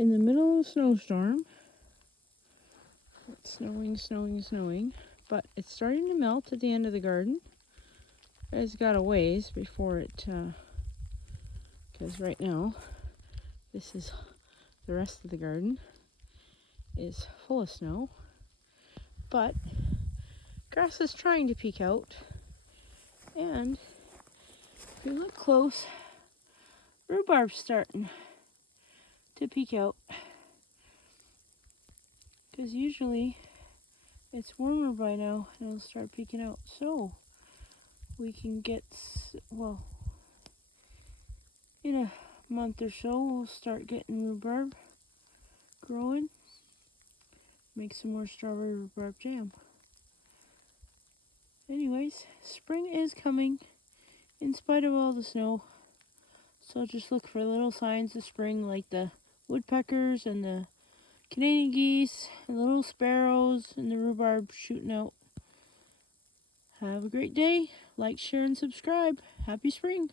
in the middle of a snowstorm. It's snowing, snowing, snowing, but it's starting to melt at the end of the garden. It's got a ways before it, because right now, this is the rest of the garden is full of snow, but grass is trying to peek out, and if you look close, rhubarb's starting to peek out, because usually it's warmer by now and it'll start peeking out, so we can get, well, in a month or so we'll start getting rhubarb growing, make some more strawberry rhubarb jam. Anyways, spring is coming in spite of all the snow, so just look for little signs of spring like the woodpeckers and the Canadian geese and the little sparrows and the rhubarb shooting out. Have a great day. Like, share, and subscribe. Happy spring.